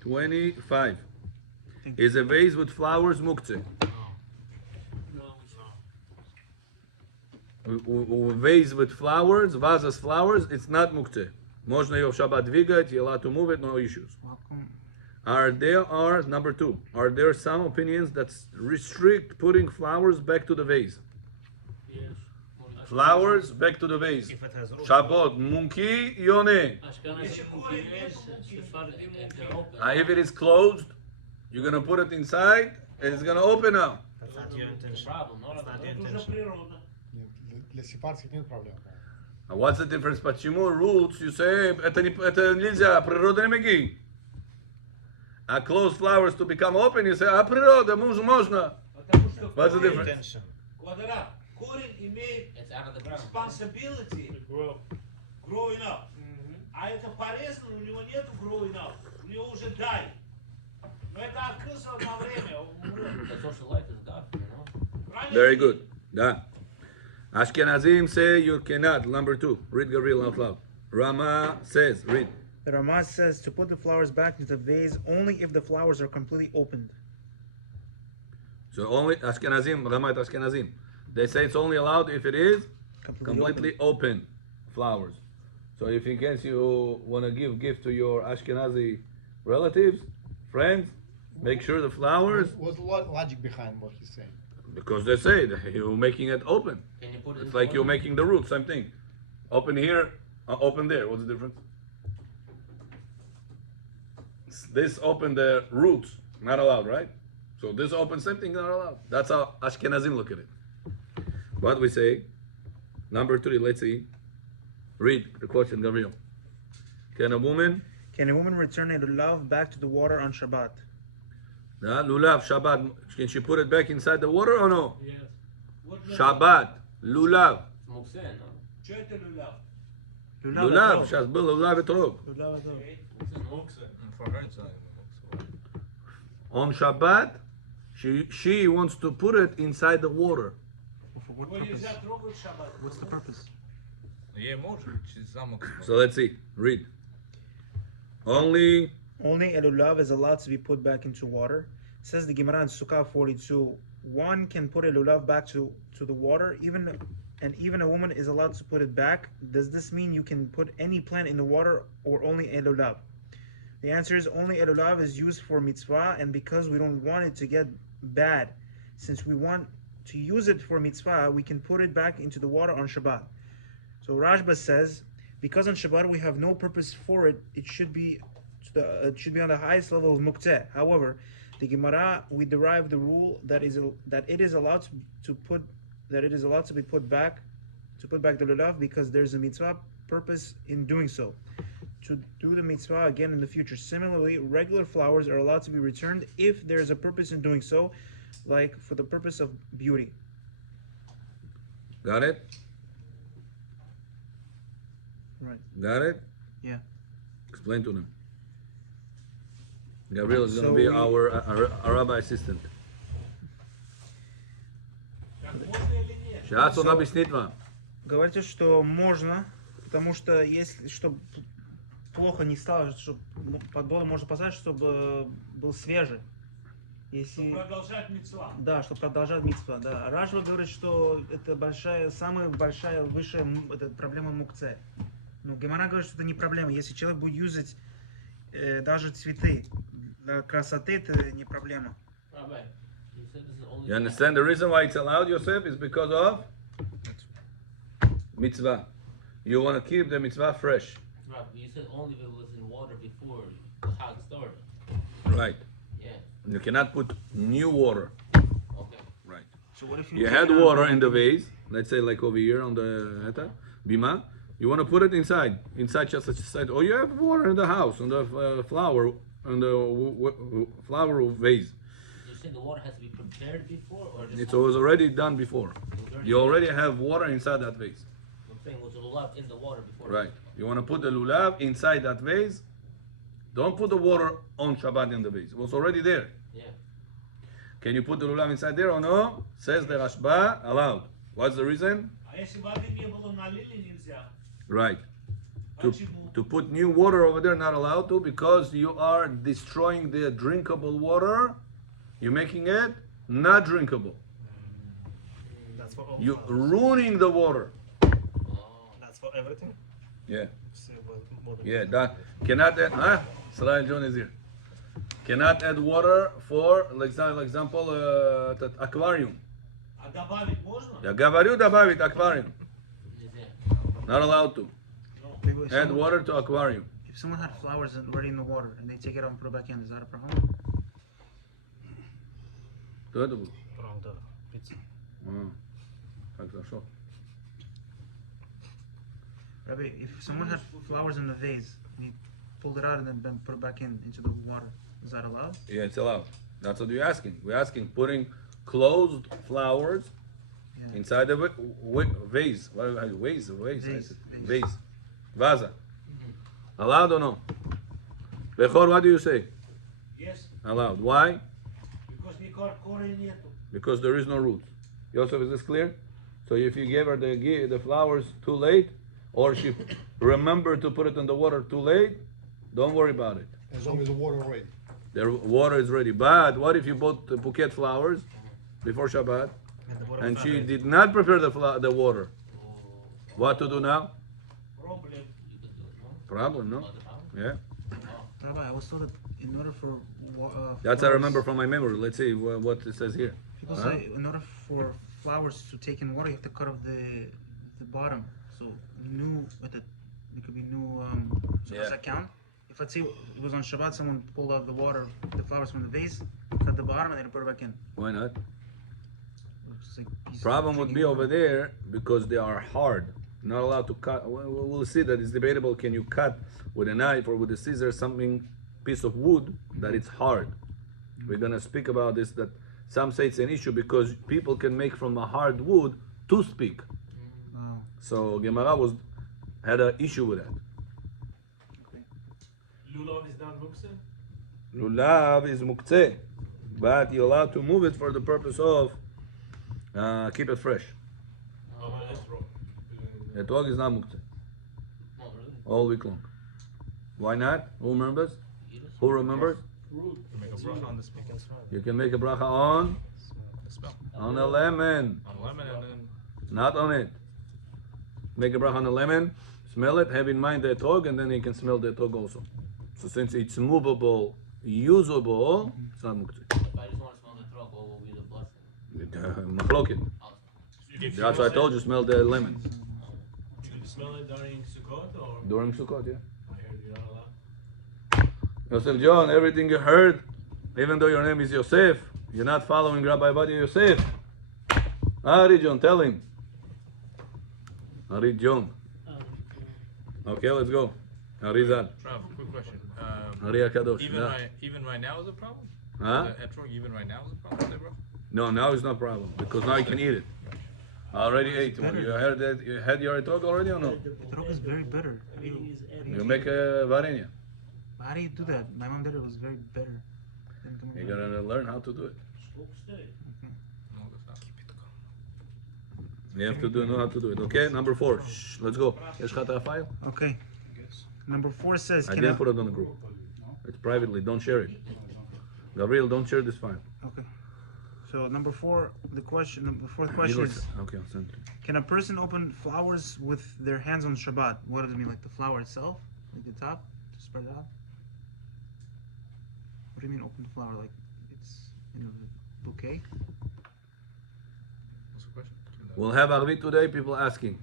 25. Is a vase with flowers muktzeh? Vase with flowers, vases flowers, it's not muktzeh. Можно ее в шаббат двигать, you're allowed to move it, no issues. Number 2, are there some opinions that restrict putting flowers back to the vase? Yes. Flowers back to the vase. Shabbat, munki, yone. If it is closed, you're going to put it inside, and it's going to open now. That's not your intention. That's not your intention. Для сепарских нет проблем. What's the difference? Почему roots, you say, это нельзя, природа не меги. Close flowers to become open, you say, природа, можно. What's the difference? Корень имеет responsibility growing up. А это порезано, у него нет growing up. У него уже die. Но это открылся на время. Very good. Да. Ashkenazim say you cannot. Number 2. Read Gabriel out loud. Rama says, read. The Ramah says to put the flowers back into the vase only if the flowers are completely opened. So only Ashkenazim, Ramat Ashkenazim. They say it's only allowed if it is completely open flowers. So if in case you want to give gift to your Ashkenazi relatives, friends, make sure the flowers. What's the logic behind what he's saying? Because they say that you're making it open. Can you put it It's like you're making the root, same thing. Open here, open there. What's the difference? This open the roots, not allowed, right? So this open, same thing, not allowed. That's how Ashkenazim look at it. What we say, number 3, let's see. Read the question, Gabriel. Can a woman return a lulav back to the water on Shabbat? Lulav, Shabbat, can she put it back inside the water or no? Yes. Shabbat, lulav. Mokse, no? Что это люляв? Lulav, сейчас был лулав etrog. On Shabbat, she wants to put it inside the water. For what Его purpose? нельзя трогать в шаббат. What's the purpose? So let's see, read. Only A lulav is allowed to be put back into water. Says the Gemara in Sukkah 42, one can put a lulav back to the water, even a woman is allowed to put it back. Does this mean you can put any plant in the water or only a lulav? The answer is only a lulav is used for mitzvah, and because we don't want it to get bad, since we want to use it for mitzvah, we can put it back into the water on Shabbat. So Rashba says, because on Shabbat we have no purpose for it, it should be on the highest level of mukteh. However, the Gemara, we derive the rule that it is allowed to be put back the lulav because there's a mitzvah purpose in doing so, to do the mitzvah again in the future. Similarly, regular flowers are allowed to be returned if there is a purpose in doing so, like for the purpose of beauty. got it? Right. Got it? Yeah. Explain to them. Gabriel is going So to be we- our rabbi assistant. Так можно или нет? Сейчас он объяснит вам. Говорите, что можно, потому что если чтобы плохо не стало, чтобы под воду можно поставить, чтобы был свежий. Если Продолжать митцва. да, чтобы продолжать митцва, да. Рашба говорит, что это самая большая, высшая это проблема мукце. Но Гемара говорит, что это не проблема. Если человек будет юзать даже цветы для красоты, это не проблема. Rabbi, you said this is only. You understand the reason why it's allowed, Yosef, is because of mitzvah. You want to keep the mitzvah fresh. Rabbi, you said only if it was in water before the Chag started. Right. Yeah. You cannot put new water. Okay. Right. So what if You had water in the vase, let's say like over here on the bima. You want to put it inside just such a side. Or you have water in the house, on the flower vase. You said the water has to be prepared before, or just It was already done before. You already have water inside that vase. I'm saying was the lulav in the water before. Right. You want to put the lulav inside that vase. Don't put the water on Shabbat in the vase. It was already there. Yeah. Can you put the lulav inside there or no? Says the Rashba, allowed. What's the reason? А если воды не было, налили нельзя. Right. To put new water over there, not allowed to, because you are destroying the drinkable water. You're making it not drinkable. That's for all You're flowers. ruining the water. That's for everything? Yeah. So, more than Yeah, that cannot add. Israel John is here. Cannot add water for, like example, that aquarium. А добавить можно? Я говорю добавить аквариум. Nizeh. Not allowed to. Wait, wait, Add someone- water to aquarium. If someone had flowers already in the water and they take it out and put it back in, is that a problem? Todo. Правда, пицца. Так хорошо. Rabbi, if someone had flowers in the vase and he pulled it out and then put it back into the water, is that allowed? Yeah, it's allowed. That's what you're asking. We're asking putting closed flowers Yeah. inside the vase. What vase? Vase. Vase. Vaza. Allowed or no? Bechor, what do you say? Yes, Allowed. Why? because никакого корня нету. Because there is no root. Yosef, is this clear? So if you gave her the flowers too late, or she remembered to put it in the water too late, don't worry about it. As long as the water ready. The water is ready. But what if you bought the bouquet flowers before Shabbat, Get the water and she flowers. did not prepare the water? What to do now? Проблем. You could do it, no? Problem, no? Not a problem. Yeah. Rabbi, I was told that in order for That's I flowers- remember from my memory. Let's see what it says here. People Huh? say in order for flowers to take in water, you have to cut off the bottom. So new with it could be new. So Yeah. does that count? If let's say it was on Shabbat, someone pulled out the water, the flowers from the vase, cut the bottom, and then put it back in. Why not? It's like pieces of Problem would be drinking over water. there because they are hard. Not allowed to cut. We'll see that it's debatable. Can you cut with a knife or with a scissor something piece of wood that it's hard? We're gonna speak about this. That some say it's an issue because people can make from a hard wood toothpick. Wow. So Gemara had an issue with that. Lulav is not mukse? Lulav is muktzeh, but you're allowed to move it for the purpose of keep it fresh. Oh, that's wrong. Etog is not muktzeh Oh, really? all week long. Why not? Who remembers? Eat it? Who remembers? Make a bracha on the smell. You can make a bracha on The smell. a lemon, On lemon and then not on it. Make a bracha on a lemon, smell it, have in mind the etog, and then you can smell the etog also. So since it's movable, usable, it's not muktzeh. If I just want to smell the throat, what will be the blessing? Machloket. That's why I told you smell the lemon You can smell it during Sukkot or? during Sukkot. Yeah. I heard you're not allowed. Yosef John, everything you heard, even though your name is Yosef, you're not following Rabbi Badi Yosef. Ari John, tell him. Ari John. Okay, let's go. Ari Zal. Trav, quick question. Ari Akadosh. Even Yeah. even right now is a problem? Huh? The etrog even right now is a problem, bro? No, now it's not a problem because now you can eat it. I already ate one. You heard that? You had your etrog already or no? Etrog is very bitter. You make a varenia. How do you do that? My mom did it. It was very bitter. Didn't come You out. gotta learn how to do it. Сколько стоит? No, that's not. You have to know how to do it. Okay, number 4. Shh, let's go. יש לך את הפייל? Okay. Number 4 says, I can didn't put it on the group. It's privately. Don't share it. Gabriel, don't share this file. Okay. So number 4, the fourth You question don't- is, Okay, I'll send it. can a person open flowers with their hands on Shabbat? What does it mean? Like the flower itself? Like the top? To spread it out? What do you mean open the flower? Like it's in a bouquet? What's the question? We'll have Arvit today. People asking.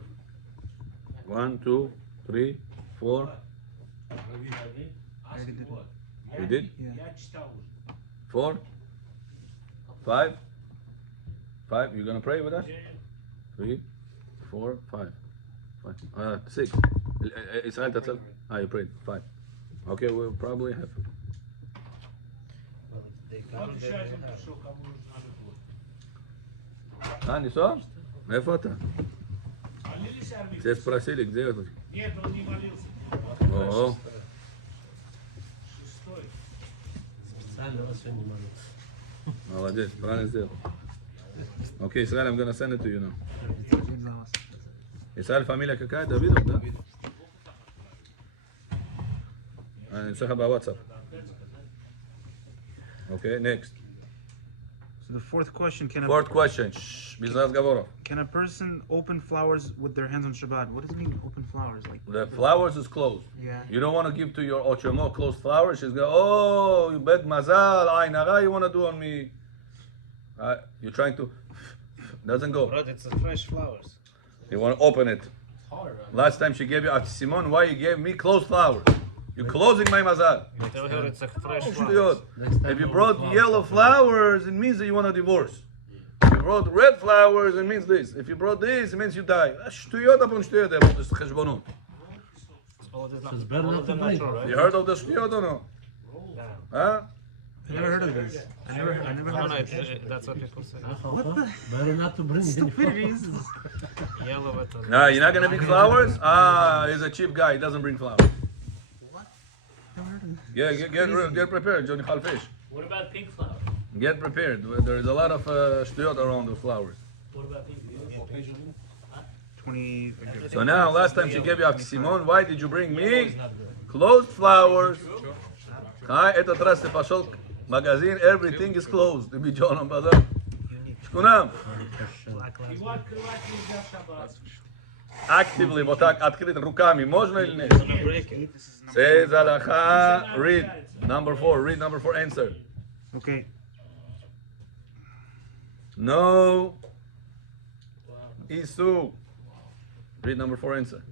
1, 2, 3, 4. Ask did it. what? You did? Yeah. Я читал уже. 4, 5, 5. You gonna pray with us? 3, 4, 5. 6. Israel Tatzal. You prayed. 5. Okay, we'll probably have. Вот еще один пришел, кому надо будет. ניסו? מאיפה אתה? Молились, Арвид? זה ספרסילי, где это? Нет, он не молился. О, Шестой. Специально вас сегодня не могу. молодец, правильно сделал. Okay, Israel, I'm gonna send it to you now. Israel, familia какая? Давидов, да? נשלח בוואטסאפ. Okay, next. So the fourth question: Fourth question. Shh, בזרז גבוה. Can a person open flowers with their hands on Shabbat? What does it mean, open flowers? Like The flowers is closed. yeah. You don't want to give to your Ochemo closed flowers. She's going, oh, you bad mazal, ayn hara, you want to do on me. You're trying to, doesn't go. Bro, it's a fresh flowers. You want to open it. It's hard, right? Last time she gave you, Simon, why you gave me closed flowers? You're closing my mazal. Tell her it's a fresh Oh, flowers. shtuyot. If you brought yellow flowers, it means that you want a divorce. If you brought red flowers, it means this. If you brought this, it means you die. שטויות upon שטויות, זה חשבונות. All of So it's better not to bring. natural, right? You heard of the שטויות or no? Huh? I never heard of this. I never No, heard no, of this. that's what people say. What the? Better not to bring. Stupidities. Yellow with the... Nah, you're not gonna bring flowers? He's a cheap guy. He doesn't bring flowers. Never heard of this. Yeah, get prepared, Johnny Khalfish. What about pink flowers? Get prepared. There's a lot of שטויות around the flowers. What about pink? 20. So now, last time she gave you Simon, why did you bring me closed flowers? Этот раз ты пошел в магазин, everything is closed. Ты видел на базар? Шкунам. Его открывать нельзя в шаббат. Actively, вот так, открыть руками, можно или нет? Break it. Says Halacha, read number 4, read number 4, answer. Okay. No. Isu. Read number 4, answer.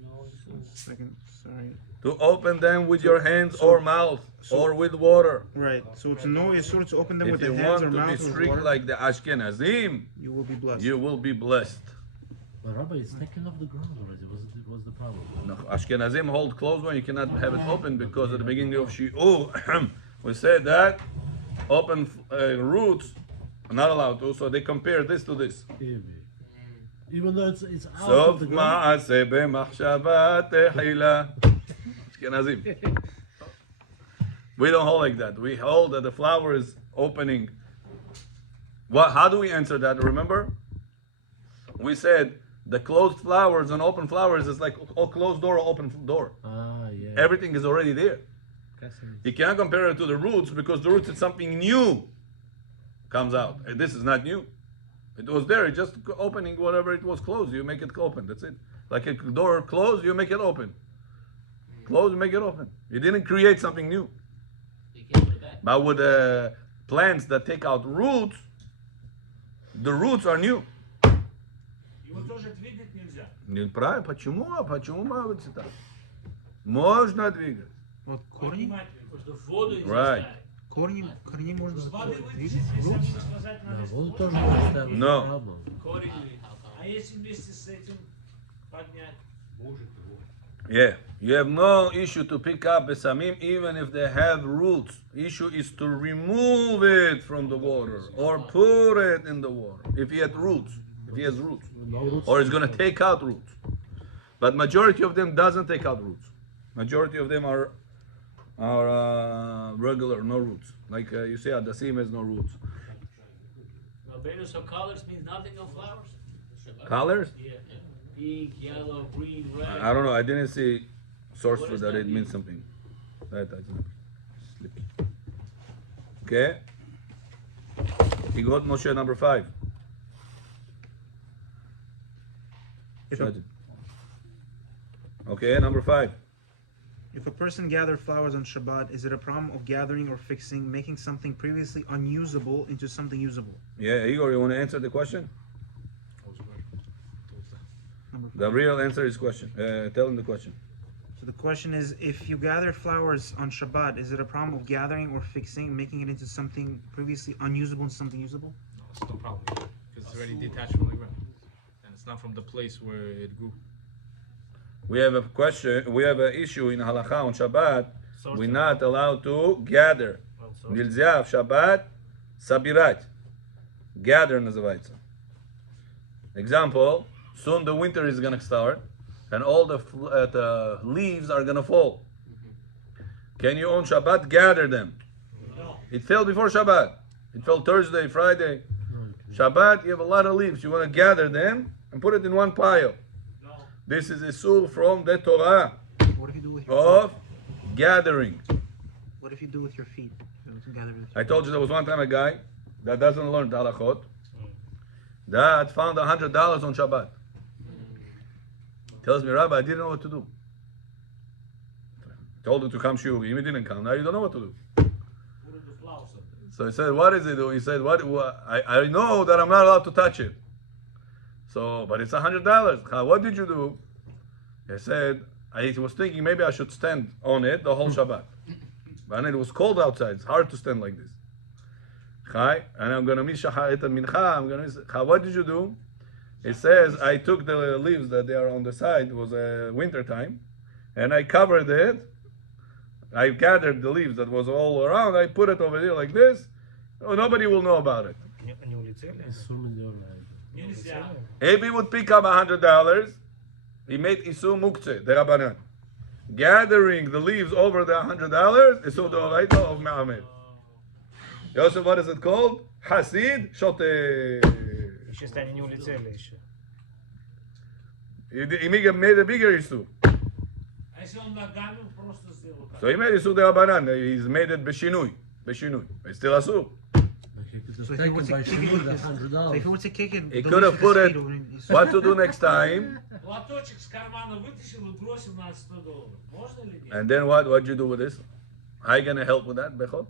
Second. Sorry. To open them with your hands or mouth or with water. Right. So it's no isur to open them with If the you hands want or to be mouth or strict water. like the Ashkenazim, You will be blessed. you will be blessed. But Rabbi, it's taken off the ground already. What's the problem? No, Ashkenazim hold closed one, you cannot have it open because at the beginning of Shi'ur, we said that open roots are not allowed to, so they compare this to this. Even though it's out סוף of the ground. מעשה במחשבה תחילה. Ashkenazim. We don't hold like that. We hold that the flower is opening. How do we answer that? Remember? We said the closed flowers and open flowers is like a closed door or open door. Ah, yeah. Everything is already there. You can't compare it to the roots because the roots is something new comes out. And this is not new. It was there, it's just opening whatever it was closed. You make it open. That's it. Like a door closed, you make it open. Close, you make it open. You didn't create something new. You can't put it back. But with plants that take out roots, the roots are new. Его тоже двигать нельзя. Правильно? Почему? Почему могут так? Можно двигать. Вот корни? Because the воду is Right. Корни можно С воды двигать. вытащить, если они сказать Да, надо. воду тоже может ставить No. problem. Корень. А если вместе с этим поднять? Yeah. You have no issue to pick up besamim even if they have roots. Issue is to remove it from the water or put it in the water. If he had roots. If he has roots. No roots. Or it's going to take out roots. But majority of them doesn't take out roots. Majority of them are regular, no roots. Like you see, Adasim has no roots. Rabbeinu, so colors means nothing of flowers? Colors? Yeah. Pink, yellow, green, red. I don't know. I didn't see source for that. It means something. That I slip. Okay. He got Moshe number 5. Okay, number 5. If a person gathered flowers on Shabbat, is it a problem of gathering or fixing, making something previously unusable into something usable? Yeah, Igor, you want to answer the question? Number five. The real answer is question. Tell him the question. So the question is, if you gather flowers on Shabbat, is it a problem of gathering or fixing, making it into something previously unusable into something usable? No, it's no problem. Because it's already detached from the ground. And it's not from the place where it grew. We have a question. We have an issue in Halacha on Shabbat. We're not allowed to gather. Нельзя в Shabbat собирать. Gather называется. Example, soon the winter is going to start and all the leaves are going to fall. Can you on Shabbat gather them? No. It fell before Shabbat. It fell Thursday, Friday. Shabbat, you have a lot of leaves. You want to gather them and put it in one pile. No. This is a sul from the Torah What if you do it? of gathering. What if you do with your feet? Gather with I told you there was one time a guy that doesn't learn Halachot that found $100 on Shabbat. Tells me, Rabbi, I didn't know what to do. Told him to come shiur. He didn't come. Now you don't know what to do. So he said, what is it? He said, what I know that I'm not allowed to touch it. So, but it's $100. What did you do? He said, I was thinking maybe I should stand on it the whole Shabbat. But it was cold outside. It's hard to stand like this. And I'm going to miss Shacharit and Mincha. I'm going to miss. What did you do? It says, I took the leaves that they are on the side. It was winter time. And I covered it. I gathered the leaves that was all around. I put it over here like this. Oh, nobody will know about it. If he would pick up $100, he made Isur Muktzeh, the Rabbanan. Gathering the leaves over the $100, Isur D'oraita of Me'amed. Yosef, what is it called? Hasid Shoteh. Еще стане не улетели еще. He made a bigger Isur. So he made Isur D'Rabbanan. He's made it B'shinui. It's still Asur. So if he were to kick it, so if he were to kick it, He could have put it. What to do next time? Платочек с кармана вытащил и бросил на $100. Можно или нет? And then what? What you do with this? How you gonna help with that, Bechot?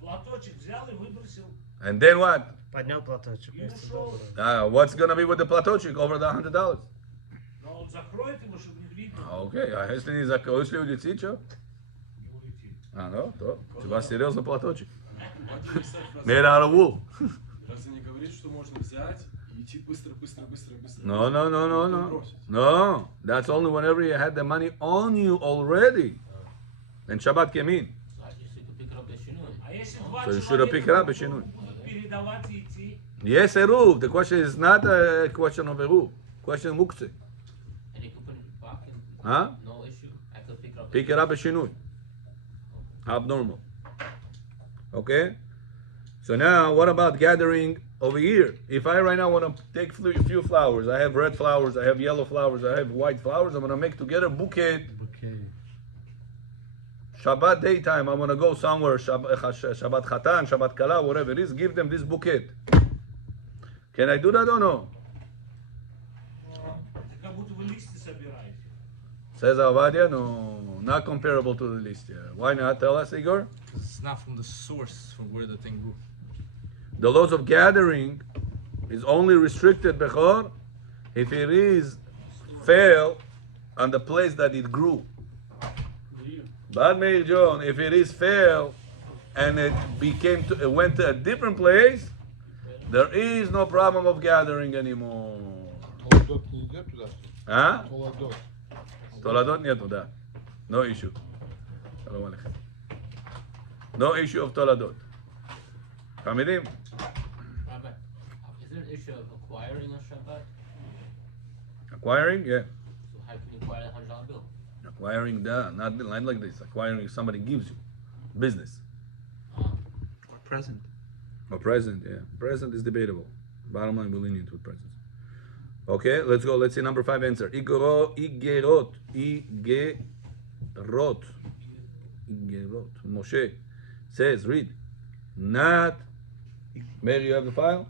Платочек взял и выбросил. And then what? Поднял платочек. И ушел. What's gonna be with the platochik over the $100? Но он закроет его, чтобы не видно. Okay, а если не закроешь, если улетит, что? Не улетит. Ну, то. У вас серьезно платочек. Made out of wool. Разве не говорит, что можно взять и идти быстро? No. That's only whenever you had the money on you already. And Shabbat came in. А если два So you should have picked it up, B'shinui. будут передавать и идти? Yes, Eruv. The question is not a question of Eruv. Question of Muktzeh. And you can put it back in. Huh? No issue. I could pick it up. Pick it up B'shinui. Abnormal. Okay? So now, what about gathering over here? If I right now want to take a few flowers, I have red flowers, I have yellow flowers, I have white flowers, I'm going to make together a bouquet. Shabbat daytime, I'm going to go somewhere, Shabbat Chatan, Shabbat Kala, whatever it is, give them this bouquet. Can I do that or no? Это как будто вы листья собираете. Says Avadia, no, not comparable to the list here. Why not? Tell us, Igor. It's not from the source from where the thing grew. The laws of gathering is only restricted, Bechor, if it is fell on the place that it grew. But Meir John, if it is fell and it went to a different place, there is no problem of gathering anymore. Toladot не идет туда? Huh? Toladot. Toladot нету, да. No issue. Shalom Aleichem. No issue of Toladot. Hamidim? Rabbi, is there an issue of acquiring on Shabbat? Acquiring? Yeah. So how can you acquire a $100 bill? Acquiring, not like this. Acquiring somebody gives you. Business. or present. Or present, yeah. Present is debatable. Bottom line, we're lenient with presents. Okay, let's go. Let's see number 5 answer. Igerot. Moshe says, read. Not. Mary, you have the file?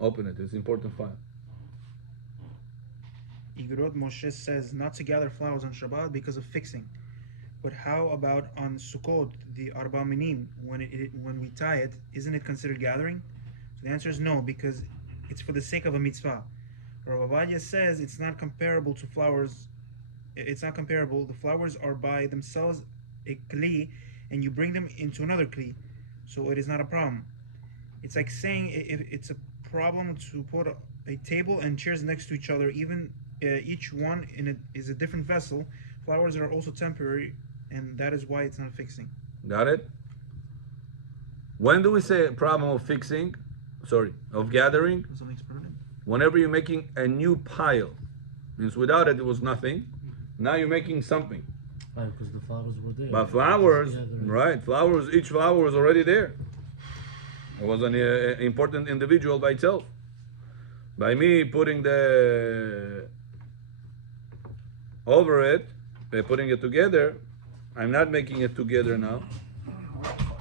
Open it. It's an important file. Igorot Moshe says not to gather flowers on Shabbat because of fixing. But how about on Sukkot, the Arba Minim, when we tie it, isn't it considered gathering? So the answer is no, because it's for the sake of a mitzvah. Rav Avadia says it's not comparable to flowers. It's not comparable. The flowers are by themselves a kli, and you bring them into another kli, so it is not a problem. It's like saying it's a problem to put a table and chairs next to each other, even each one is a different vessel. Flowers are also temporary, and that is why it's not fixing. Got it? When do we say a problem of fixing? Of gathering? Something's permanent. Whenever you're making a new pile. Means without it was nothing. Now you're making something. Right, because the flowers were there. But flowers, right, each flower was already there. It was an important individual by itself. By me putting over it, by putting it together, I'm not making it together now.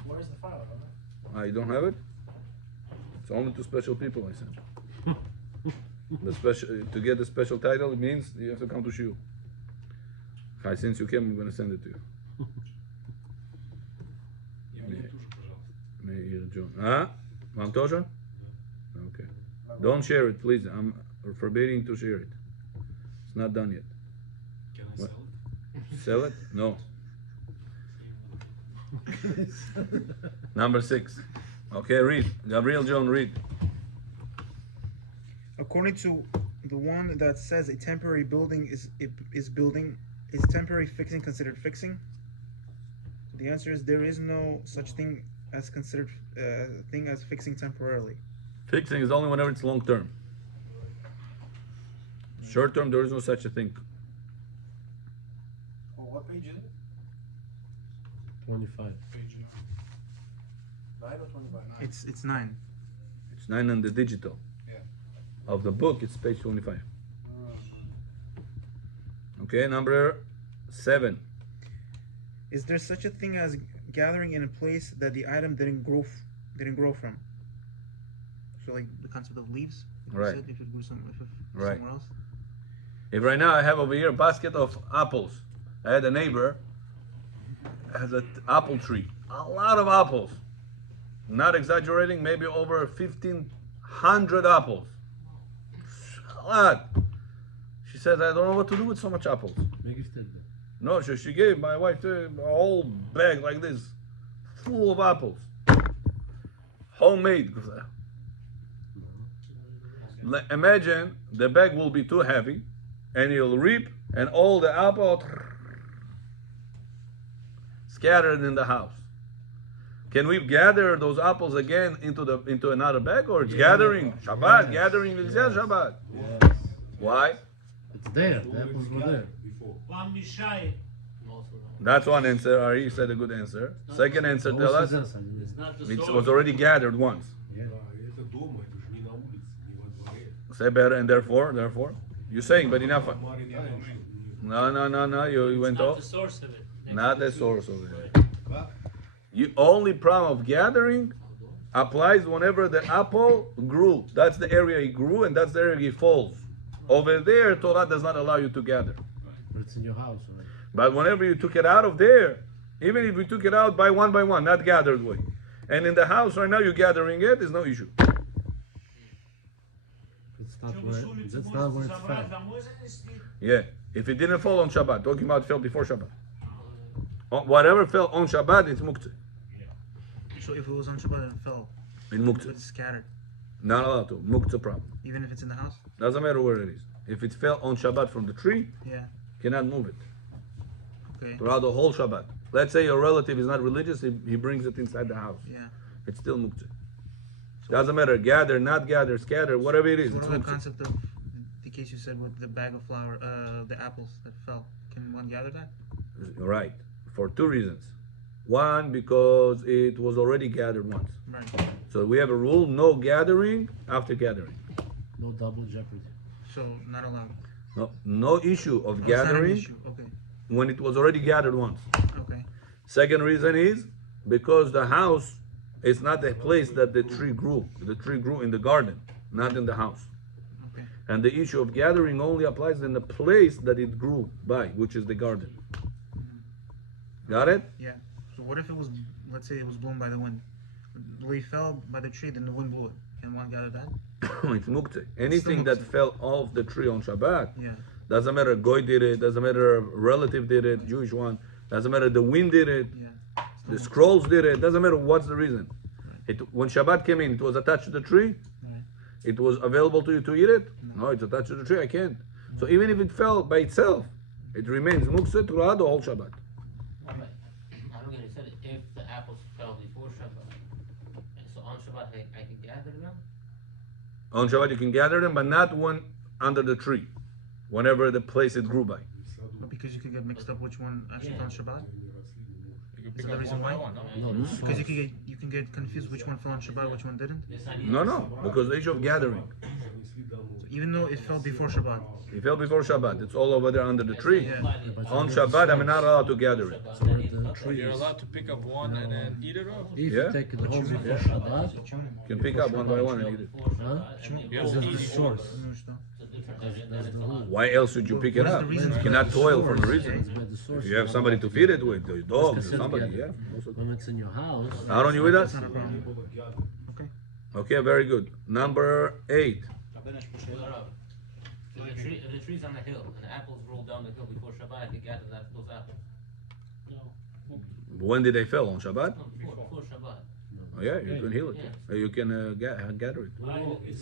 Where's the file? I don't have it. It's only to special people, I said. The special, to get the special title, it means you have to come to Shiur. Since you came, I'm going to send it to you. Meir John. Вам тоже? Okay. Don't share it, please. I'm forbidding to share it. It's not done yet. Can I What? sell it? Sell it? No. Number 6. Okay, read. Gabriel John, read. According to the one that says a temporary building is temporary fixing considered fixing? The answer is there is no such thing as considered thing as fixing temporarily. Fixing is only whenever it's long term. Short term, there is no such a thing. Oh, what page is it? 25. Page 9 or 25? 9. It's 9. It's 9 on the digital. Yeah. Of the book, it's page 25. Okay, number 7. Is there such a thing as gathering in a place that the item didn't grow from? So like the concept of leaves, like you Right. said, if it grew somewhere else. If right now I have over here a basket of apples, I had a neighbor has an apple tree, a lot of apples. Not exaggerating, maybe over 1,500 apples. A lot. She said, I don't know what to do with so much apples. Make it step there. No, she gave my wife a whole bag like this, full of apples. Homemade. Imagine the bag will be too heavy, and you'll reap, and all the apples scattered in the house. Can we gather those apples again into another bag, or it's gathering Shabbat, gathering Shabbat? Yes. Why? It's there. The apples were there. Вам мешает. That's one answer. Ari said a good answer. Second answer, tell us. It's not the It source. was already gathered once. Yeah. Это дома, это же не на улице, не во дворе. Say better, and therefore, you're saying, but enough. Марин знаем, что No. You went Not off. the source of it. Not the source of it. You only problem of gathering applies whenever the apple grew. That's the area it grew, and that's the area it falls. Over there, Torah does not allow you to gather. But it's in your house, right? But whenever you took it out of there, even if you took it out by one, not gathered way, and in the house right now you're gathering it, there's no issue. It's not Что where, вы с улицы that's not where можете it's забрать found. домой занести? Yeah, if it didn't fall on Shabbat, talking about it fell before Shabbat. Whatever fell on Shabbat, it's muktzah. So if it was on Shabbat and fell, In but muktzah, it's scattered, not allowed to. Muktzah problem. even if it's in the house? Doesn't matter where it is. If it fell on Shabbat from the tree, Yeah. cannot move it Okay. throughout the whole Shabbat. Let's say your relative is not religious, he brings it inside the house. Yeah. It's still muktzah. Doesn't matter, gather, not gather, scatter, whatever it is, So it's what about the muktzah. concept of the case you said with the bag of flour, the apples that fell? Can one gather that? Right, for 2 reasons. One, because it was already gathered once. Right. So we have a rule, no gathering after gathering. No double jeopardy. So not allowed. No issue of Oh, it's not an gathering issue. Okay. when it was already gathered once. Okay. Second reason is because the house is not the place that the tree grew. The tree grew in the garden, not in the house. Okay. And the issue of gathering only applies in the place that it grew by, which is the garden. Got it? Yeah. So what if it was, let's say it was blown by the wind? The leaf fell by the tree, then the wind blew it. Can one gather that? It's muktzah. Anything that muktzah. fell off the tree on Shabbat, Yeah. doesn't matter goy did it, doesn't matter a relative did it, Jewish one, doesn't matter the wind did it, Yeah. the scrolls did it, doesn't matter what's the reason. When Shabbat came in, it was attached to the tree. Right. It was available to you to eat it. No, it's attached to the tree. I can't. So even if it fell by itself, it remains muktzah throughout the whole Shabbat. I don't get it. Said if the apples fell before Shabbat, so on Shabbat I can gather them. On Shabbat you can gather them, but not when under the tree, whenever the place it grew by. But because you could get mixed up which one actually fell on Shabbat? You can Is pick that the up reason one by why? one. No? No, this Because falls. you can get confused which one fell on Shabbat, which one didn't. Yes, I need No, because the issue of gathering. занесли домой. Even though it fell before Shabbat. It fell before Shabbat. It's all over there under the tree. Yeah. On Shabbat, I'm not allowed to gather it. So where the tree You're is. allowed to pick up one and then eat it off? If Yeah. you take it home before Shabbat, You can pick up one by one and eat it. huh? Yeah. This is the source. That's the rule. Why else would you pick it What is up? the reason You for cannot The toil for no source, reason. it's by the source. If you have somebody to feed it with, the dog, It's somebody, together. yeah. When it's in your house, Aaron, you with us? Not a problem. Okay, very good. Number 8. If the tree's on the hill and the apples roll down the hill before Shabbat, you gather those apples. When did they fall? On Shabbat? No, before Shabbat. Oh, yeah, you can heal it. You can gather it. It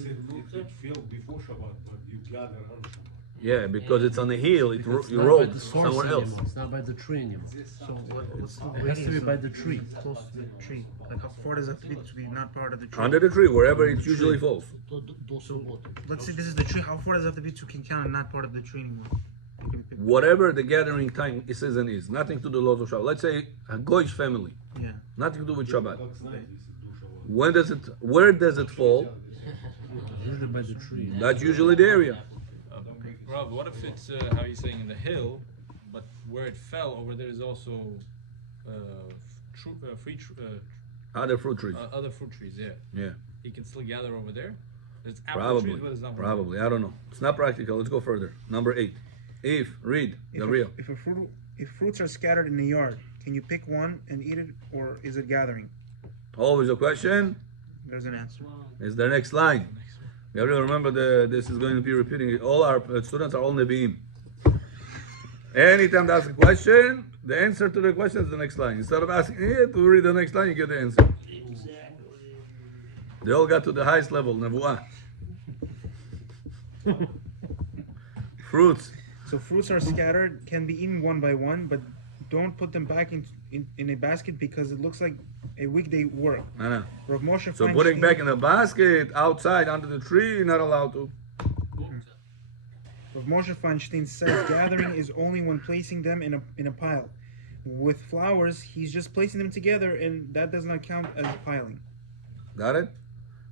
fell before Shabbat, but you gather on Shabbat. Yeah, because it's on the hill, it's you not by rolled the source somewhere else. anymore. It's not by the tree anymore. So what's the It has to be radius by of the tree. close to the tree? Like how far does it have to be not part of the tree? Under the tree, wherever it usually falls. So let's say this is the tree. How far does it have to be to can count and not part of the tree anymore? Whatever the gathering time season is, nothing to do with laws of Shabbat. Let's say a Goyish family, Yeah. nothing to do with Shabbat. That's nice, this is do Shabbat. Where does it fall? Usually by the tree. That's usually the area. Rob, what if it's, how you saying, in the hill, but where it fell over there is also Other fruit trees. other fruit trees, yeah. Yeah, He can still gather over there? There's apple trees, but it's not probably. I don't know. It's not practical. Let's go further. Number 8. Read the real. If fruits are scattered in the yard, can you pick one and eat it, or is it gathering? Always a question. There's an answer. Is the next line. You have to remember this is going to be repeating. All our students are all Nevi'im. Anytime they ask a question, the answer to the question is the next line. Instead of asking to read the next line, you get the answer. They all got to the highest level, Nevuah. Fruits. So fruits are scattered, can be eaten one by one, but don't put them back in a basket because it looks like a weekday work. No. Rav Moshe So putting back in a basket outside under the tree, you're not allowed to. Rav Moshe Feinstein says gathering is only when placing them in a pile. With flowers, he's just placing them together, and that does not count as piling. Got it?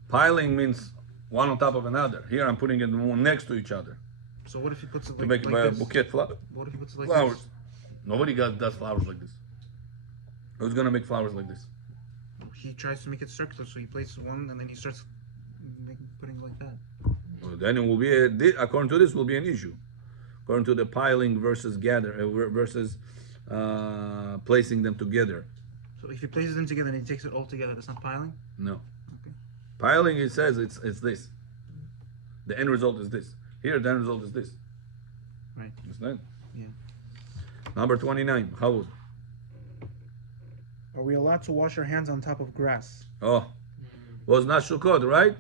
Piling means one on top of another. Here I'm putting it one next to each other So what if he puts it to like, make like a this? bouquet What if he puts it like flowers. this? Nobody does flowers like this. Who's gonna make flowers like this? He tries to make it circular, so he places one, and then he starts putting it like that. Well, then it will be according to this will be an issue. According to the piling versus versus placing them together. So if he places them together and he takes it all together, that's not piling? No. Okay. Piling, it says it's this. The end result is this. Here, the end result is this. Right. Understand? Yeah. Number 29. Chavud. Are we allowed to wash our hands on top of grass? Oh, was not Sukkot, right?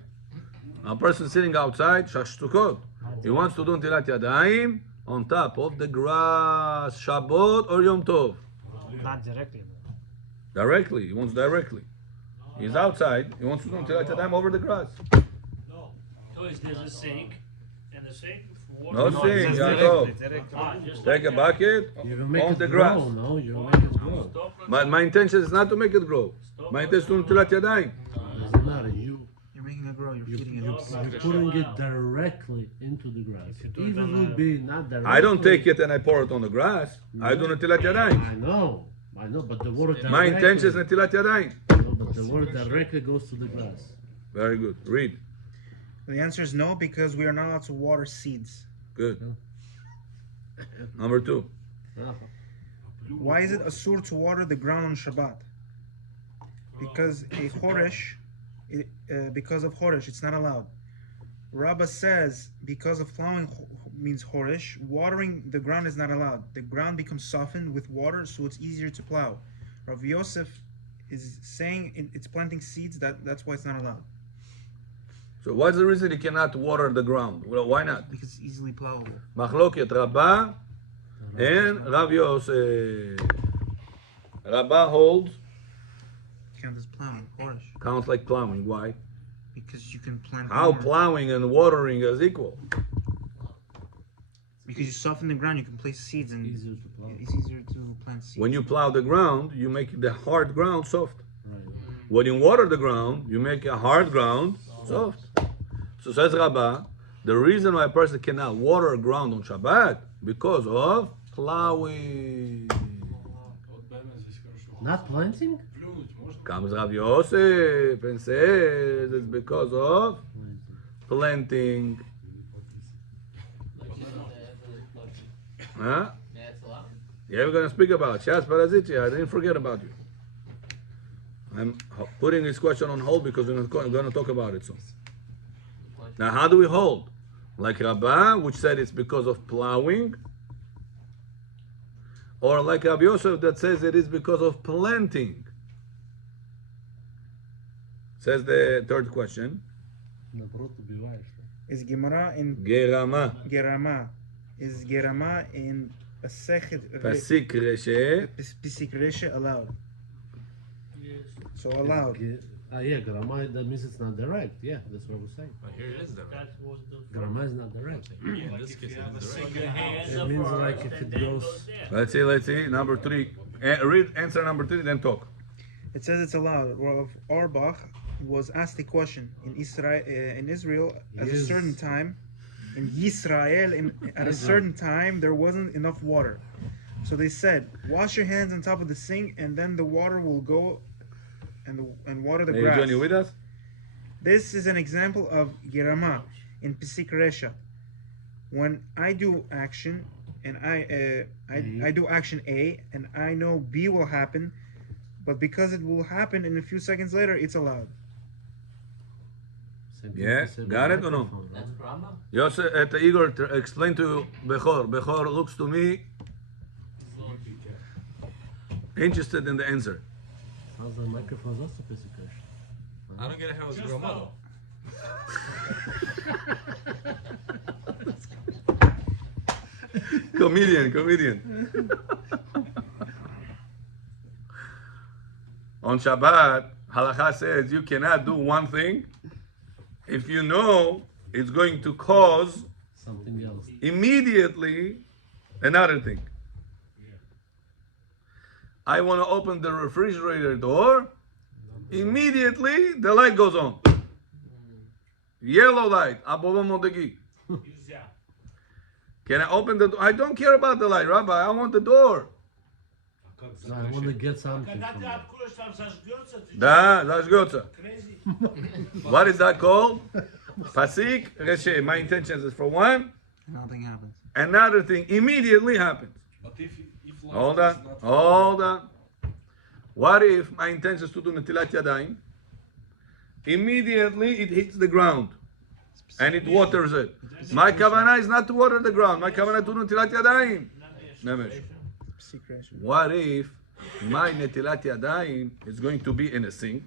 A person sitting outside, Sukkot. He wants to do Netilat Yadayim on top of the grass, Shabbat or Yom Tov. Not directly. Directly, he wants directly. He's outside, he wants to do Netilat Yadayim over the grass. No. So there's a sink, and the sink for No water. sing, you go. Just Take a like that. bucket You will make on it the grow, grass. no? You will make it grow. Stop. My intention is not to make it grow. My intention is to do Netilat Yadayim. Doesn't matter. You're making it grow, you're You, feeding it. you're putting it directly into the grass. Even will be not directly. I don't take it and I pour it on the grass. I do Netilat Yadayim. I know, but the water directly. My intention is Netilat Yadayim. No, but the water directly goes to the grass. Very good. Read. The answer is no, because we are not allowed to water seeds. Good. Number 2. Why is it asur to water the ground on Shabbat? Because a choresh, because of choresh, it's not allowed. Rabbah says because of plowing means choresh, watering the ground is not allowed. The ground becomes softened with water, so it's easier to plow. Rav Yosef is saying it's planting seeds, that's why it's not allowed. So what's the reason he cannot water the ground? Well, why not? Because it's easily plowable. Machloket Rabbah and Rav Yosef. Rabbah holds Count as plowing, choresh. counts like plowing. Why? Because you can plant How more. plowing and watering is equal? Because you soften the ground, you can place seeds, and Easier to plow. it's easier to plant seeds. When you plow the ground, you make the hard ground soft. Right. When you water the ground, you make a hard ground soft. So says Rabbah, The reason why a person cannot water ground on Shabbat because of plowing. Not planting? Comes Rav Yosef and says it's because of planting. Huh? That's allowed. Yeah, we're going to speak about Shas Paraziti. I didn't forget about you. I'm putting this question on hold because we're going to talk about it soon. Now, how do we hold? Like Rabbah, which said it's because of plowing, or like Rav Yosef that says it is because of planting? Says the third question. Is Gemara in Gerama. Gerama? Is Gerama in Pasik Pasik Reshe. Reshe allowed? So allowed. Yeah, Grama, that means it's not direct. Yeah, that's what we're saying. But here it is direct. That was the Grama is not direct. Yeah, in this case, it's direct. It means like if it goes. Let's see. Number 3. Read answer number 3, then talk. It says it's allowed. Rav Auerbach was asked a question in Israel at a certain time. In Israel, at a certain time, there wasn't enough water. So they said, wash your hands on top of the sink, and then the water will go and water the grass. John, you with us? This is an example of Gerama in Pesik Resha. When I do action, and I do action A, and I know B will happen, but because it will happen in a few seconds later, it's allowed. Yeah, got it or no? That's Brahma? Yosef, Igor, explain to Bechor. Bechor looks to me interested in the answer. How's the microphone also physical? I don't get how it's Groma. Comedian. On Shabbat, Halakha says you cannot do one thing if you know it's going to cause Something else. immediately another thing. I want to open the refrigerator door. Immediately the light goes on. Yellow light. Can I open the door? I don't care about the light, Rabbi. I want the door. So I want to get something Когда from ты it. откроешь, там зажгется, ты Da, zashgotza. crazy. What is that called? Pasik reshe. My intention is for one. Nothing happens. Another thing immediately happens. But if light Hold is on. not Hold on. What if my intention is to do netilat yadayim? Immediately it hits the ground and it waters it. My kavanah is not to water the ground. My kavanah is to do netilat yadayim. Nemesh. Pesik Resha. What if my netilat yadayim is going to be in a sink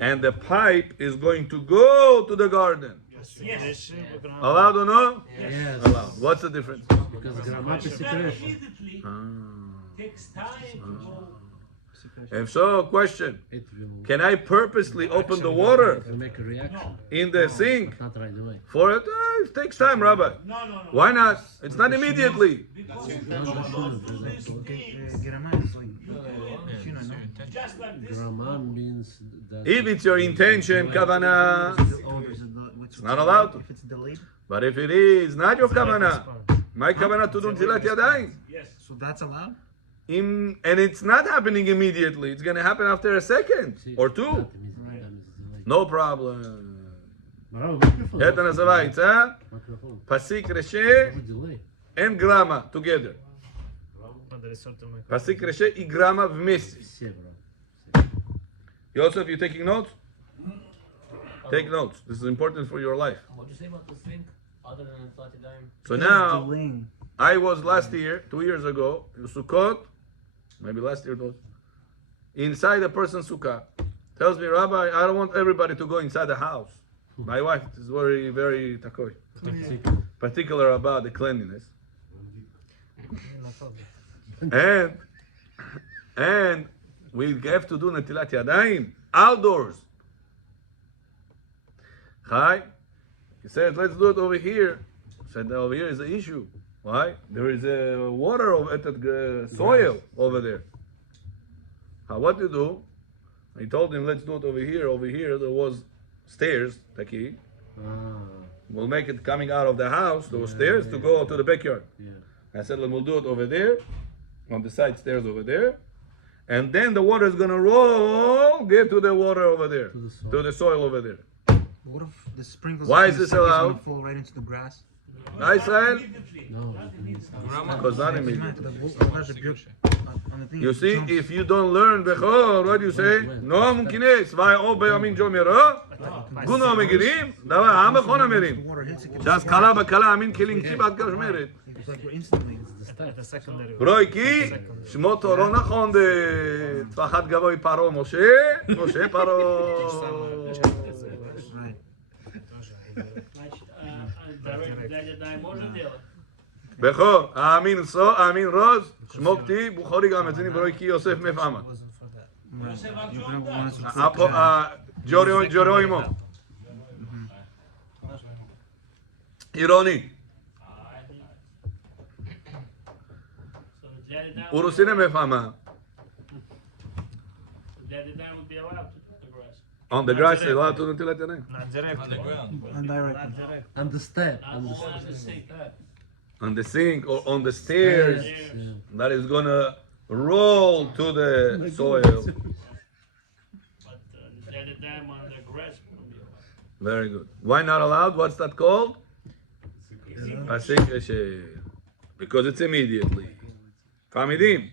and the pipe is going to go to the garden? Yes. Allowed or no? Yes. Allowed. What's the difference? Because Grama That Pesik immediately takes time to go. If so, question. It will Can I purposely open the water make a reaction. in the sink Not right away. for it? It takes time, Rabbi. No. Why not? It's not immediately. Because you don't do these things Gerama is like just like this. Grama means that. If it's your intention, kavanah, it's not allowed. If it's delayed, but if it is not your kavanah, my kavanah to do netilat yadayim, Yes. so that's allowed. and it's not happening immediately. It's going to happen after a second See, or that two. means delayed. No problem. Bravo, microphone. Eta nazava itza, Microphone. pasik reshe No delay. and grama together. Pasik reshe и grama v'mesi. Все, bro. Yosef, you taking notes? Take notes. This is important for your life. What'd you say about the sink other than the flat dime? So now, Delaying. I was last year, 2 years ago, in Sukkot, maybe last year it was, inside a person's sukkah. Tells me, Rabbi, I don't want everybody to go inside the house. My wife is very, very takoi, particular about the cleanliness. And we have to do netilat yadayim outdoors. Chai, he said, let's do it over here. I said, over here is the issue. Why? There is water at the soil over there. What to do? I told him, let's do it over here. Over here, there was stairs, taki. we'll make it coming out of the house, those stairs, to go to the backyard. Yeah. I said, we'll do it over there, on the side stairs over there, and then the water is gonna roll, get to the water over there, to the soil over there. What if the sprinkles? Why from is the this side allowed? gonna fall right into the grass? I said, No. because not immediately. You see, if you don't learn Bechor, what do you say? No mumkines, vai o beyamin jomero, guno megirim, dava am bechon amirim. Das kala bakala amin killing kibat kashmeret. It's like we're instantly. The secondary. Roiki, shmot oro nachon de tfachat gavoy paro Moshe, Moshe paro. Right. Значит, дядя Дай может делать. Bechor, amin so, amin roz, shmokti, bukhori gam etzini roiki Yosef mefama. You're gonna want us to Joroimo. Ironi. So дядя Дай, Urusine mefama. дядя Дай would be allowed to cut the grass. On the grass, allowed to until it end. Not direct. Undirected. And the step. Not And the all in the step. sink. On the sink or on the stairs, Yeah. that is gonna roll to the soil. But дядя Дай on the grass will be allowed. Very good. Why not allowed? What's that called? Asik. Because it's immediately. Famidim.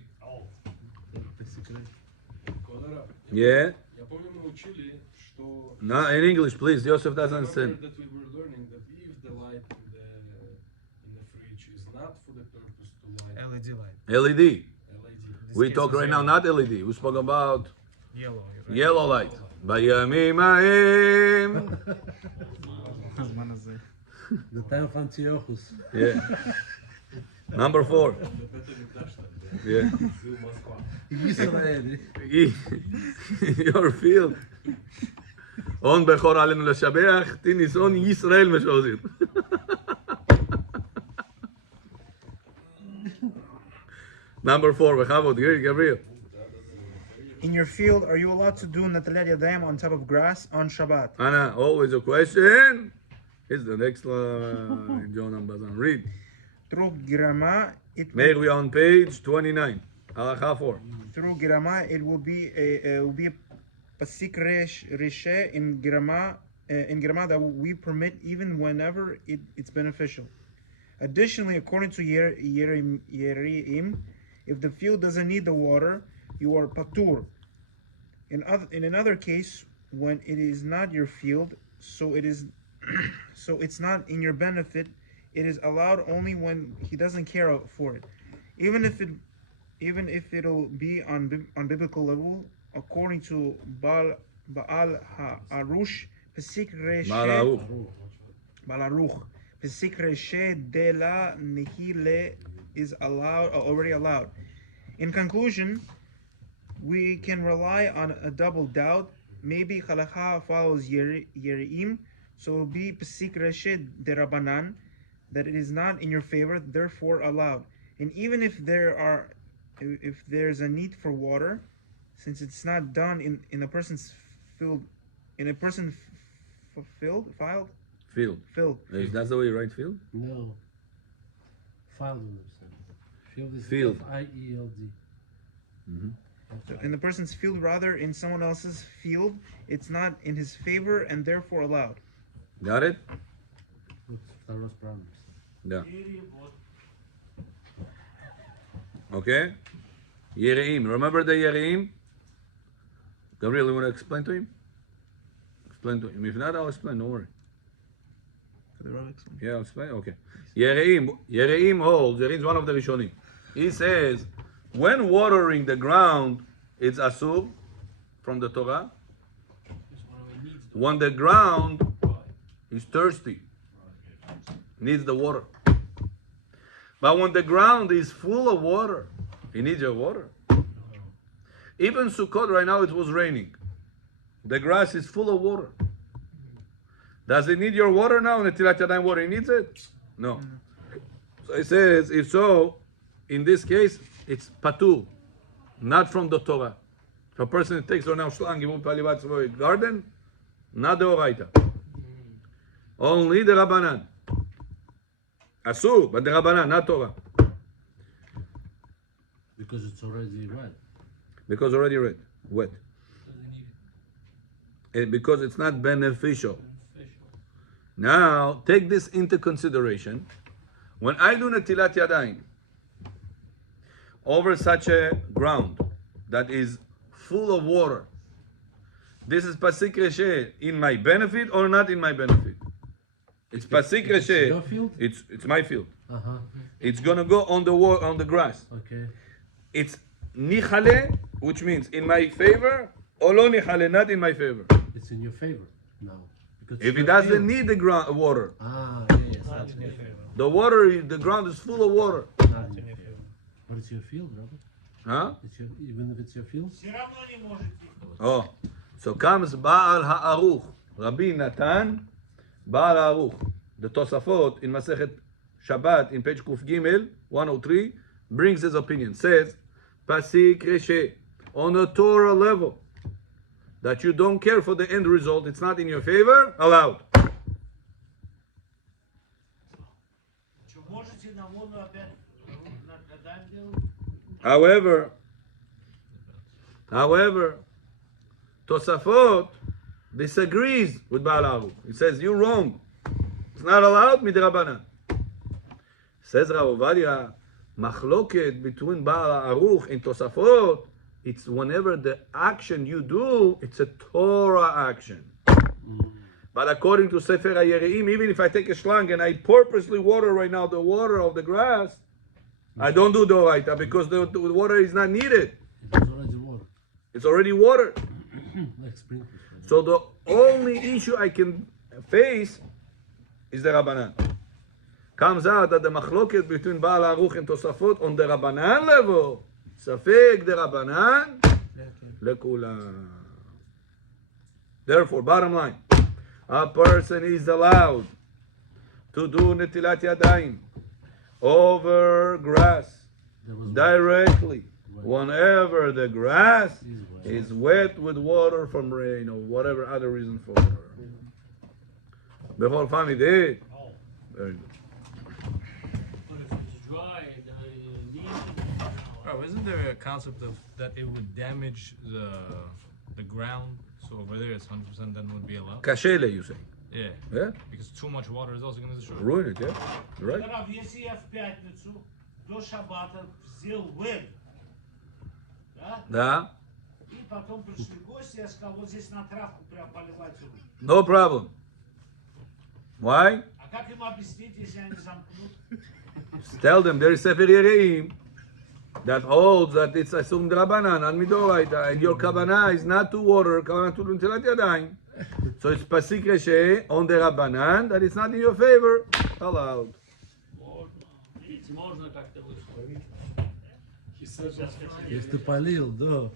Yeah. Я помню, мы учили, что No, in English, please. Joseph doesn't remember understand. that we were learning that if the light in the fridge is not for the purpose to light LED light. LED. LED, We talk right now not LED. We spoke about Yellow. yellow light. Bayamim ha'im. The time of Antiochus. Yeah. Number 4. Yeah. Israeli. Your field. On בכור עלינו לשבח, תניסון ישראל משוזר. Number 4, בכבוד, Gabriel. In your field, are you allowed to do Natalia Yadayim on top of grass on Shabbat? Anna, always a question. Here's the next line. Jonah Bazan, read. Through Girama, it May we on page 29. Halacha 4. through Girama, it will be a pasik reshe in Girama that we permit even whenever it's beneficial. Additionally, according to Yereim, if the field doesn't need the water, you are patur. In another case, when it is not your field, so it's not in your benefit, it is allowed only when he doesn't care for it, even if it'll be on biblical level, according to Baal Ha'arush Pesik Reshe Balaruch Pesik Reshe de la Nihile is already allowed. In conclusion, we can rely on a double doubt. Maybe Halacha follows Yereim, so it will be Pesik Reshe de Rabbanan, that it is not in your favor, therefore allowed. And even if there's a need for water, since it's not done in a person's field, Field. That's the way you write field? No. Field. Field is Field. F-I-E-L-D. So in the person's field, rather in someone else's field, it's not in his favor and therefore allowed. Got it? Taros promise. Yeah. Okay? Yereim. Remember the Yereim? Gabriel, you want to explain to him? Explain to him. If not, I'll explain. Don't worry. Yeah, I'll explain. Okay. Yereim holds. Yereim is one of the Rishonim. He says, when watering the ground, it's asur from the Torah. When the ground is thirsty, needs the water. But when the ground is full of water, it needs your water. Even Sukkot right now, it was raining. The grass is full of water. Does it need your water now? Netilat Yadayim water, it needs it? No. So it says, if so, in this case, it's patur, not from the Torah. If a person takes right now shlang, give him palivat garden, not the oraita. Only the Rabbanan. Asur, but the Rabbanan, not Torah. Because it's already red. Because already red, wet. And because it's not beneficial. Now, take this into consideration. When I do Netilat Yadayim over such a ground that is full of water, this is Pasik Reshe in my benefit or not in my benefit? It's Pasik Reshe. Your field? It's my field. Uh-huh. It's gonna go on the grass. Okay. It's Nichale, which means in my favor, or lo Nichale, not in my favor. It's in your favor now. Because If your it doesn't field. need the water, Yes, that's in your favor. the ground is full of water. Not in your favor. But it's your field, Rabbi. Huh? Even if it's your field. Все равно не можете. Oh, so comes Baal Ha'aruch, Rabbi Natan, Baal Ha'aruch. The Tosafot in Masechet Shabbat in page Kuf Gimel 103 brings his opinion. Says Pasik Reshe on a Torah level that you don't care for the end result. It's not in your favor. Allowed. Что, можете на воду опять над делать? However, Tosafot disagrees with Baal Ha'aruch. He says you're wrong. It's not allowed midrabanan. Says Rav Ovadia, machloket between Baal Ha'aruch and Tosafot, it's whenever the action you do, it's a Torah action. But according to Sefer HaYereim, even if I take a shlang and I purposely water right now the water of the grass, I don't do Doraita because the water is not needed. It's already water. It's already water. Like sprinklers. So the only issue I can face is the Rabbanan. Comes out that the machloket between Baal Ha'aruch and Tosafot on the Rabbanan level, Safek the Rabbanan, lekula. Therefore, bottom line, a person is allowed to do Netilat Yadayim over grass directly whenever the grass is wet with water from rain or whatever other reason for water. The whole family did. Very good. But if it's dry and you need Bro, isn't there a concept of that it would damage the ground? So over there it's 100% then would be allowed? Kashele, you say? Yeah. Yeah? Because too much water is also going to destroy it. Ruin it, yeah? You're right. Рав, если я в пятницу до шаббата взял вен, да? Да. И потом пришли гости, я сказал, вот здесь на травку прям поливайте вы. No problem. Why? А как им объяснить, если они замкнут? Tell them there is Sefer Yereim that holds that it's Asum Drabanan and Midoraita, and your Kavanah is not to water, Kavanah to Netilat Yadayim. So it's Pasik Reshe on the Rabbanan that it's not in your favor. Allowed. Видите, можно как-то вышло. He said Если полил, да.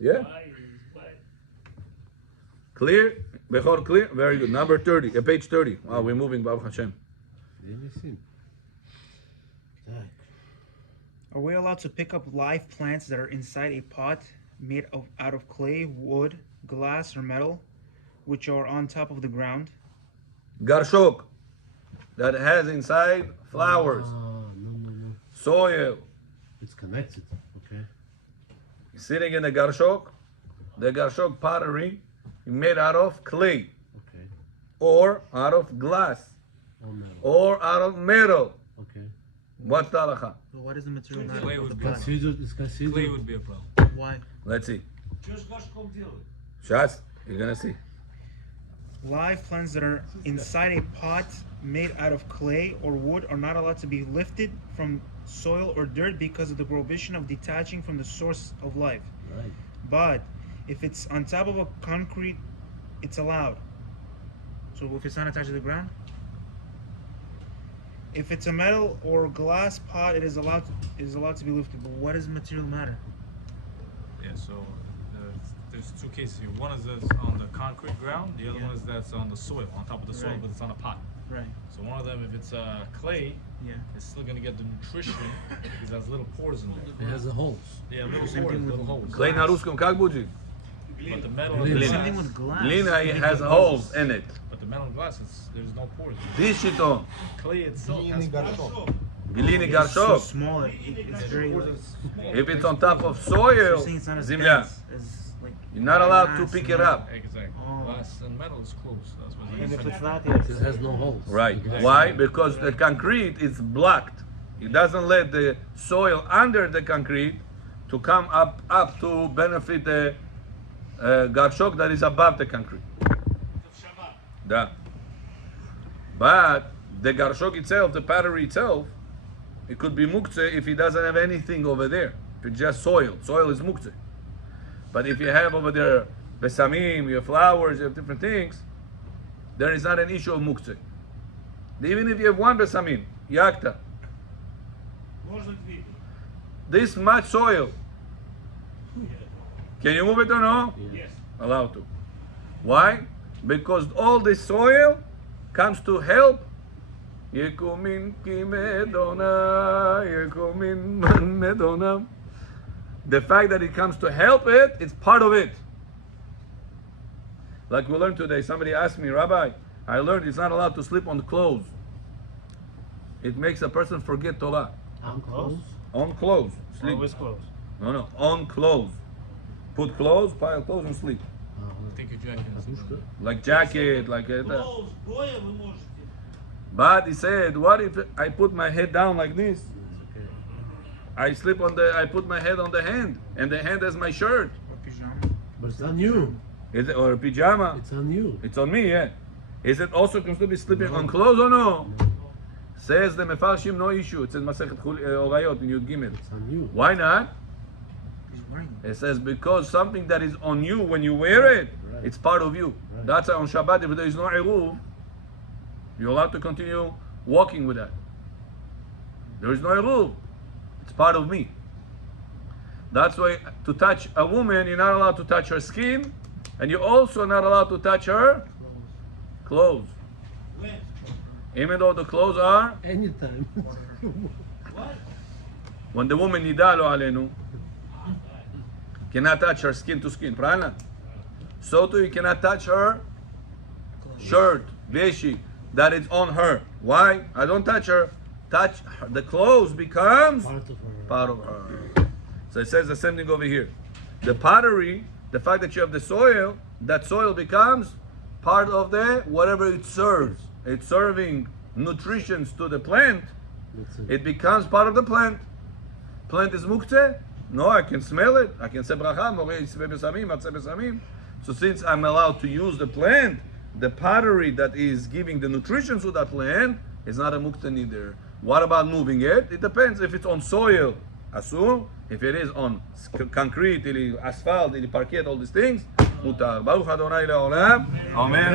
Yeah? Clear? Bechor clear? Very good. Number 30, page 30. Wow, we're moving, Baruch Hashem. Are we allowed to pick up live plants that are inside a pot made out of clay, wood, glass, or metal, which are on top of the ground? Garshok that has inside flowers, No. soil. It's connected. Okay. Sitting in the Garshok, pottery made out of clay Okay. or out of glass Oh no. or out of metal. Okay. What's the halacha? Well, what is the material matter Clay of would the be pot? It's considered. Clay would be a problem. Why? Let's see. Что с горшком делать? Shas, you're gonna see. Live plants that are inside a pot made out of clay or wood are not allowed to be lifted from soil or dirt because of the prohibition of detaching from the source of life. Right. But if it's on top of a concrete, it's allowed. So if it's not attached to the ground? If it's a metal or glass pot, it is allowed to be lifted. But what does the material matter? Yeah, so there's two cases here. One is that's on the concrete ground. The other one is that's on the soil, on top of the soil, Right. but it's on a pot. Right. So one of them, if it's clay, Yeah. it's still going to get the nutrition because it has little pores in there. It has the holes. Yeah, little Same pores, thing with little holes. Clay na ruskom kak budzi? But the metal Glina. and the Same glass, thing with glass. Glina has holes in it. but the metal glass, there's no pores. This shito. Clay itself Glini has garshok. Glini It's so garshok. small. It's very. Like, If it's on top of you're soil, saying it's not as zimya. dense as like. You're not allowed to glass pick and it up. Exactly. Oh. Glass and metal is close. That's what And he if said. it's not, yes. It has no holes. Right. Exactly. Why? Because the concrete is blocked. It doesn't let the soil under the concrete to come up to benefit the garshok that is above the concrete. Shabbat. Da. But the garshok itself, the pottery itself, it could be muktzeh if it doesn't have anything over there. If it's just soil. Soil is muktzeh. But if you have over there besamim, you have flowers, you have different things, there is not an issue of muktzeh. Even if you have one besamim, yakta, Можно двигать. this much soil, can you move it or no? Yes. Allowed to. Why? Because all this soil comes to help. Yekumin ki medona, yekumin man medona. The fact that it comes to help it, it's part of it. Like we learned today, somebody asked me, Rabbi, I learned it's not allowed to sleep on clothes. It makes a person forget Torah. I'm close. On clothes. Sleep. Always close. No, on clothes. Put clothes, pile clothes and sleep. Take your jacket. Like jacket, like that. Close, goya вы можете. But he said, what if I put my head down like this? I put my head on the hand, and the hand has my shirt. Or pajama. But it's on you. Is it, or a pajama? It's on you. It's on me, yeah. Is it also considered to be sleeping on clothes or no? Says the Mefarshim, no issue. It's in Masechet Orayot in Yud Gimel. It's on you. Why not? He's wearing it. It says because something that is on you when you wear it, Right. it's part of you. Right. That's why on Shabbat, if there is no eruv, you're allowed to continue walking with that. There is no eruv. It's part of me. That's why to touch a woman, you're not allowed to touch her skin, and you're also not allowed to touch her clothes. When? Even though the clothes are, Anytime. What? when the woman nida lo alenu, cannot touch her skin to skin, правильно? So too you cannot touch her shirt, veshi, that is on her. Why? I don't touch her. Touch her. The clothes becomes Part of her. part of her. So it says the same thing over here. The pottery, the fact that you have the soil, that soil becomes part of the whatever it serves. It's serving nutrition to the plant. That's it. It becomes part of the plant. Plant is muktzeh? No, I can smell it. I can say bracha, moreh yitzveh besamim, atzeh besamim. So since I'm allowed to use the plant, the pottery that is giving the nutrition to that plant is not a muktzeh neither. What about moving it? It depends. If it's on soil, asur. If it is on concrete, asphalt, parquet, all these things, mutar. Baruch Adonai le'olam. Amen.